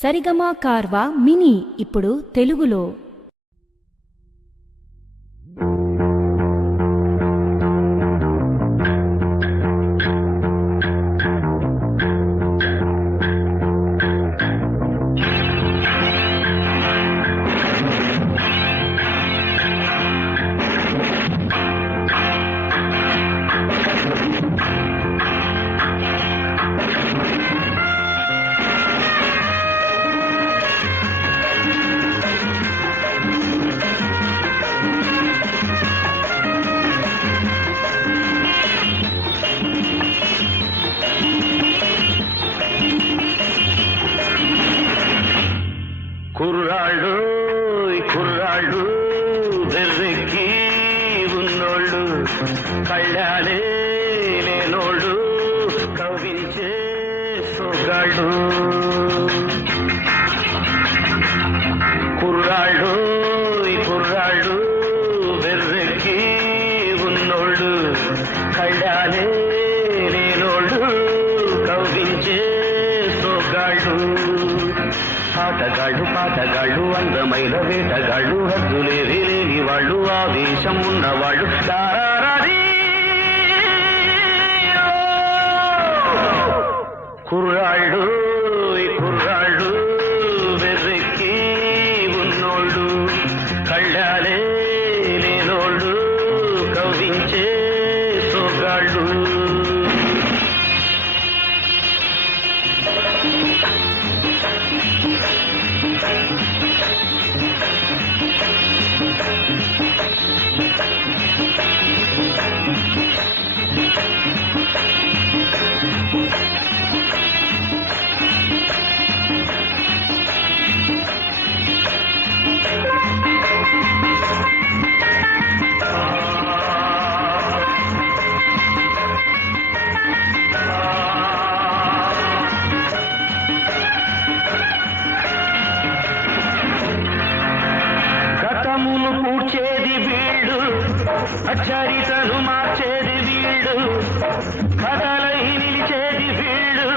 సరిగమా Carvaan mini ఇప్పుడు తెలుగులో. కుర్రాళ్ళు కుర్రాళ్ళు వెర్రెక్కి ఉన్నోళ్ళు, కళ్ళాలే లేనోళ్ళు, కవ్వించే సొగాళ్ళు. కుర్రాళ్ళు కుర్రాళ్ళు వెర్రెక్కి ఉన్నోళ్ళు, కళ్ళాలే లేనోళ్ళు, కవ్వించే సొగాళ్ళు. ఆటగాళ్ళు పాటగాళ్ళు అందమైన వేటగాళ్ళు, హద్దులేవి లేని వాళ్ళు, ఆవేశం ఉన్నవాళ్ళు. కుర్రాళ్ళు కుర్రాళ్ళు వెర్రెక్కి ఉన్నోళ్ళు, కళ్ళాలే లేనోళ్ళు, కవ్వించే సొగాళ్ళు. గతమును కూర్చేది వీళ్ళు, చరితను మార్చేది వీళ్ళు, కథలై నిలిచేది వీళ్ళు,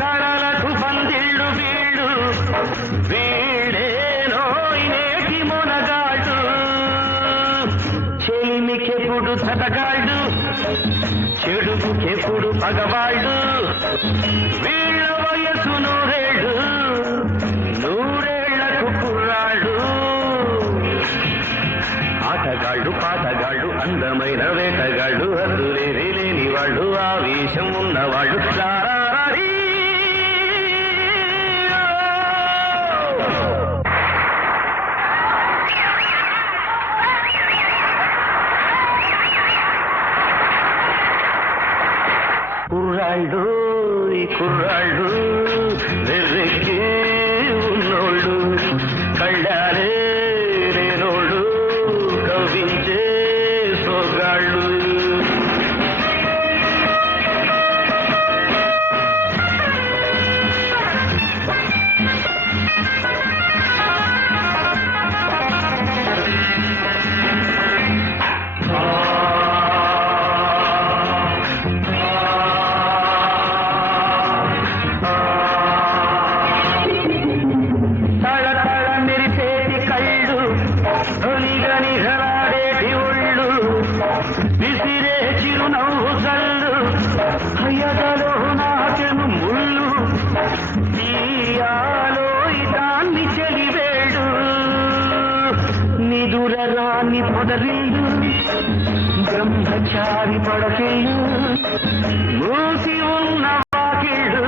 కళలకు పందిళ్ళు వీళ్ళు. వీళ్ళేనో నేటి మొనగాళ్ళు, చెలిమికెప్పుడు చటగాళ్ళు, చెడుపుకెప్పుడు పగవాళ్ళు. వీళ్ళ వయసు నూరేళ్ళు, నూరేళ్లకు కుర్రాళ్ళు. ఆటగాళ్ళు పాటగాళ్ళు అందమైన వేటగాళ్ళు, హద్దులేవి లేని వాళ్ళు, ఆవేశం ఉన్నవాళ్ళు. కుర్రాళ్ళు కుర్రాళ్ళు వెర్రెక్కి ఉన్నోళ్ళు, కళ్ళాలే లేనోళ్ళు, కవ్వించే సొగాళ్ళు. నిఘలాడేటి ఒళ్ళు, విసిరే చిరునవ్వు జల్లు, హయదలో నాకెను ముళ్ళు. తీయాలో దాన్ని చెలివేడు, నిదురరాని పొదరిల్లు, బ్రహ్మచారి పడకిళ్ళు, మూసి ఉన్న వాకిళ్ళు,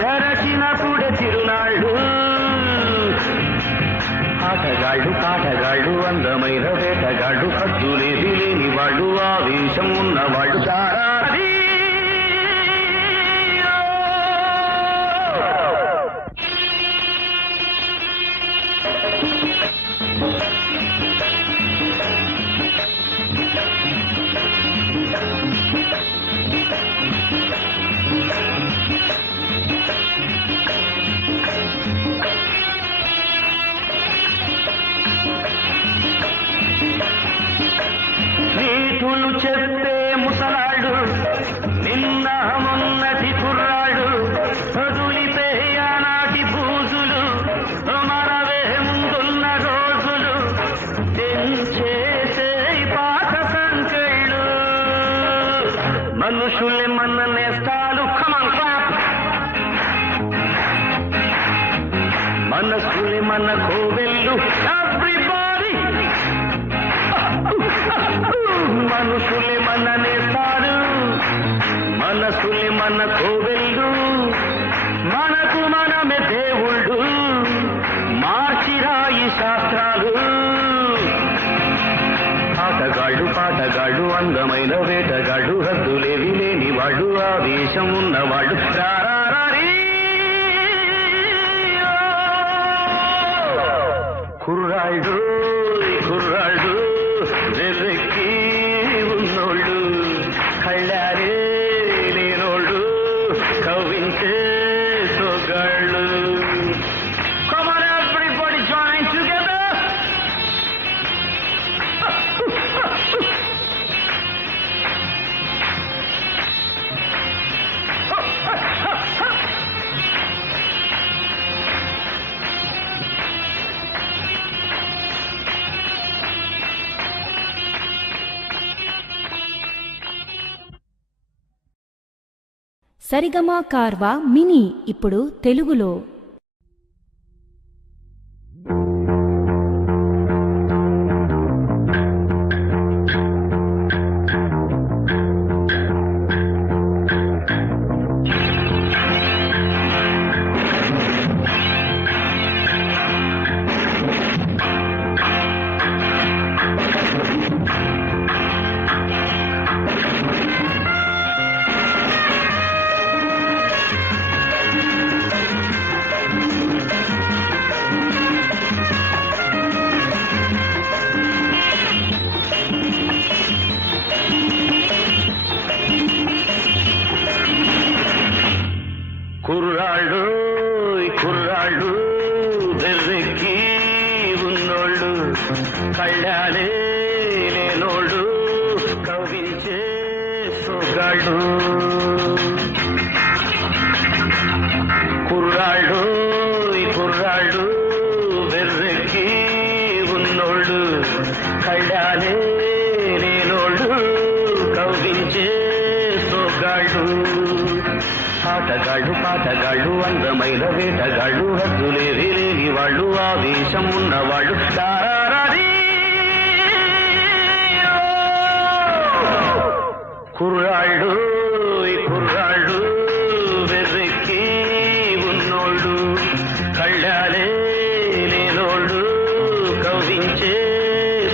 తెరచినప్పుడే తిరునాళ్ళు. ఆటగాళ్ళు పాటగాళ్ళు అందమైన వేటగాళ్ళు, హద్దులేవి లేని వాళ్ళు, ఆవేశం ఉన్నవాళ్ళు. నీతులు చెప్పే ముసలాళ్ళు, మనసులే మన కోవెల్లు ఎవ్రీబాడీ మనుషులే మన నేస్తారు మనసులే మన కోవెల్లు మనకు మనమే దేవుళ్ళు మార్చిరాయి శాస్త్రాలు పాటగాళ్ళు అందమైన వేటగాళ్ళు హద్దులేవి లేని వాళ్ళు ఆవేశం ఉన్నవాళ్ళు కుర్రాళ్ళు కుర్రాళ్ళు వెర్రెక్కి ఉన్నోళ్ళు కళ్ళారే లేనోళ్ళు కవ్వించే సొగాళ్ళు. Come on everybody join together. Saregama Carvaan mini ఇప్పుడు తెలుగులో. కుర్రాళ్ళు కుర్రాళ్ళు వెర్రెక్కి ఉన్నోళ్ళు కళ్ళాలే లేనోళ్ళు కవ్వించే సొగాళ్ళు. కుర్రాళ్ళు కుర్రాళ్ళు వెర్రెక్కి ఉన్నోళ్ళు కళ్ళాలే లేనోళ్ళు కవ్వించే సొగాళ్ళు. పాటగాళ్ళు అందమైన వేటగాళ్ళు హద్దులేవి లేని వాళ్ళు ఆవేశం ఉన్నవాళ్ళు కుర్రాళ్ళు కుర్రాళ్ళు వెర్రెక్కి ఉన్నోళ్ళు కళ్ళాలే లేనోళ్ళు కవ్వించే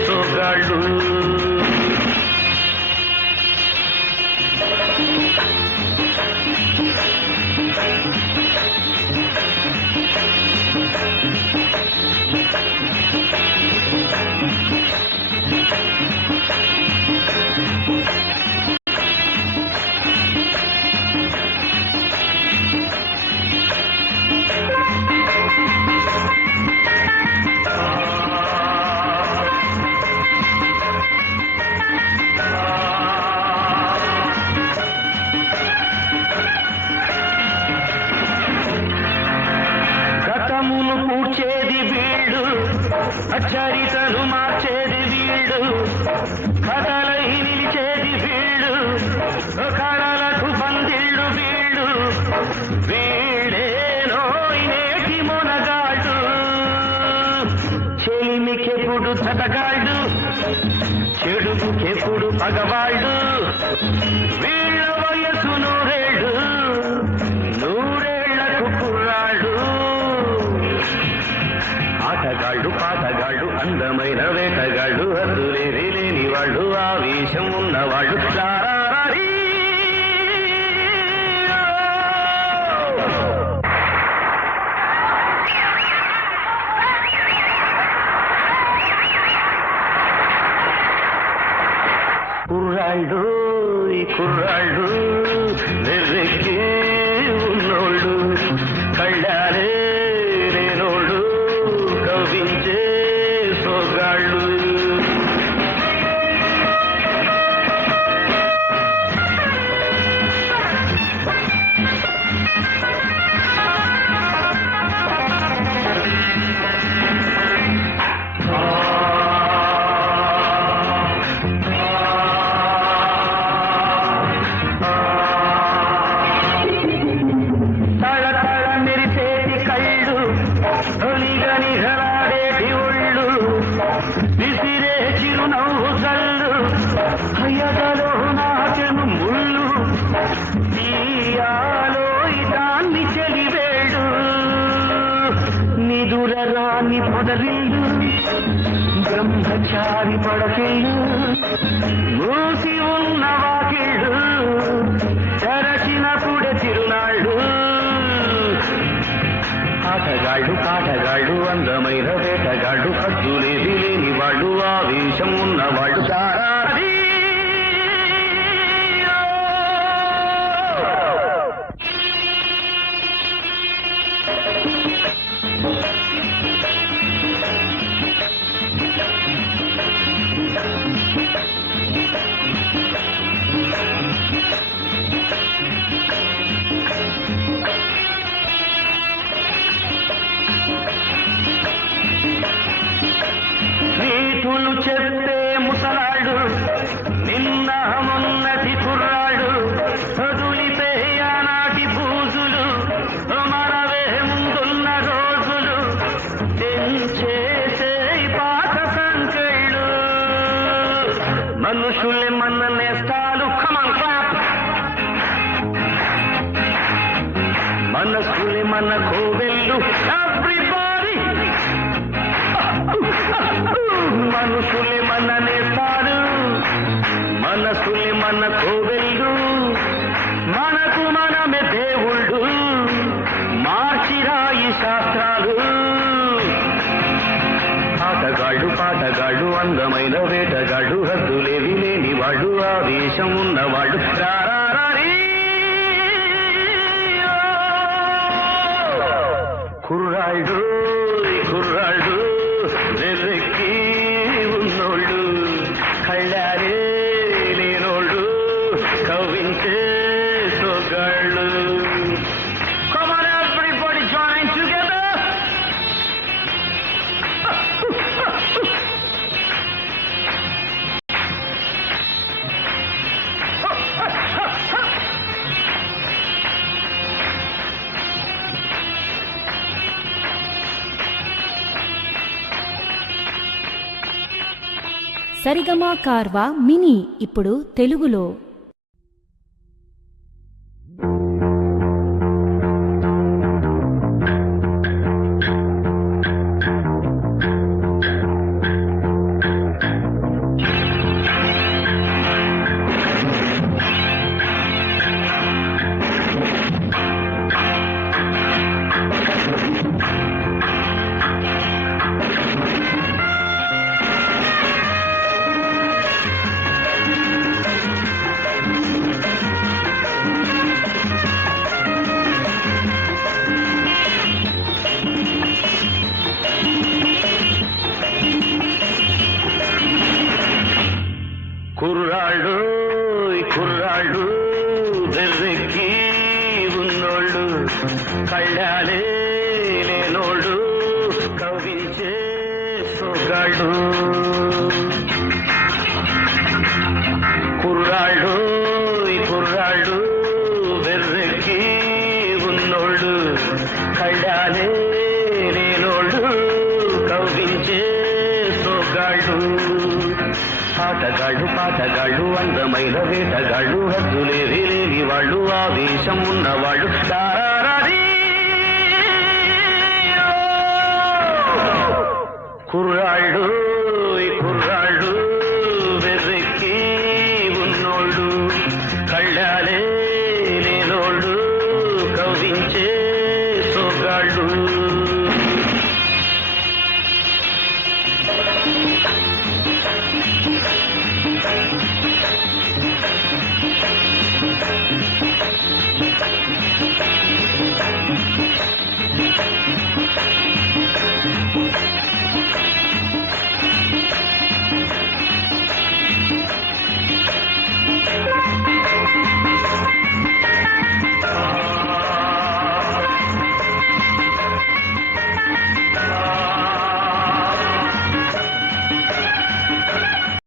సొగాళ్ళు. గతమును కూర్చేది వీళ్ళు చరితను మార్చేది వీళ్ళు కథలై నిలిచేది వీళ్ళు కళలకు బందిళ్ళు వీళ్ళు వీళ్ళేనో నేటి మొనగాళ్ళు చెలిమికెప్పుడు చతగాళ్ళు చెడుకెప్పుడు పగవాళ్ళు వీళ్ళ వయసు నూరేళ్ళు నూరేళ్లకు కుర్రాళ్ళు. పాటగాళ్ళు అందమైన వేటగాళ్ళు హద్దులేవి లేని వాళ్ళు ఆవేశం ఉన్నవాళ్ళు కుర్రాళ్ళు కుర్రాళ్ళు వెర్రెక్కి ఉన్నోళ్ళు కళ్ళారే లేనోళ్ళు కవ్వించే సొగాళ్ళు. చూడరాని పొదరిల్లు బ్రహ్మచారి పడకిళ్ళు మూసి ఉన్న వాకిళ్ళు తెరచినప్పుడే తిరునాళ్ళు ఆటగాళ్ళు పాటగాళ్ళు అందమైన వేటగాళ్ళు ఖర్చులేది లేని వాళ్ళు ఆవేశం ఉన్నవాళ్ళు చారాది నీతులు చెప్తే ముసలాడు నిన్న మొన్నటి కుర్రాడు చదులితే ఆనాటి బూజులు మనవే ముందున్న రోజులు తెంచేసే పాత సంకెళ్ళు మనుషులే మన నేస్తాలు మనసులే మన కోవెళ్ళు ఎవ్రీబాడీ మనుషులే మన నేస్తాడు మనసులే మన కోవెళ్ళు మనకు మనమే దేవుళ్ళు మార్చిరాయి శాస్త్రాలు ఆటగాళ్ళు పాటగాళ్ళు అందమైన వేటగాళ్ళు హద్దులేవి లేని వాళ్ళు ఆవేశం ఉన్నవాళ్ళు కుర్రాళ్ళు కుర్రాళ్ళు వెర్రెక్కి ఉన్నోళ్ళు కళ్ళారే లేనోళ్ళు కవ్వించే సొగాళ్ళు Come on everybody join together Saregama Carvaan mini ఇప్పుడు తెలుగులో. కుర్రాళ్ళు కుర్రాళ్ళు వెర్రెక్కి ఉన్నోళ్ళు కళ్ళాలే లేనోళ్ళు కవ్వించే సొగాళ్ళు కుర్రాళ్ళు కుర్రాళ్ళు వెర్రెక్కి ఉన్నోళ్ళు కళ్ళాలే లేనోళ్ళు కవ్వించే సొగాళ్ళు ఆటగాళ్ళు పాటగాళ్ళు అందమైన వేటగాళ్ళు హద్దులేవి లేని వాళ్ళు ఆవేశం ఉన్నవాళ్ళు కుర్రాళ్ళు కుర్రాళ్ళు వెర్రెక్కి ఉన్నోళ్ళు కళ్ళాలే లేనోళ్ళు కవ్వించే సొగాళ్ళు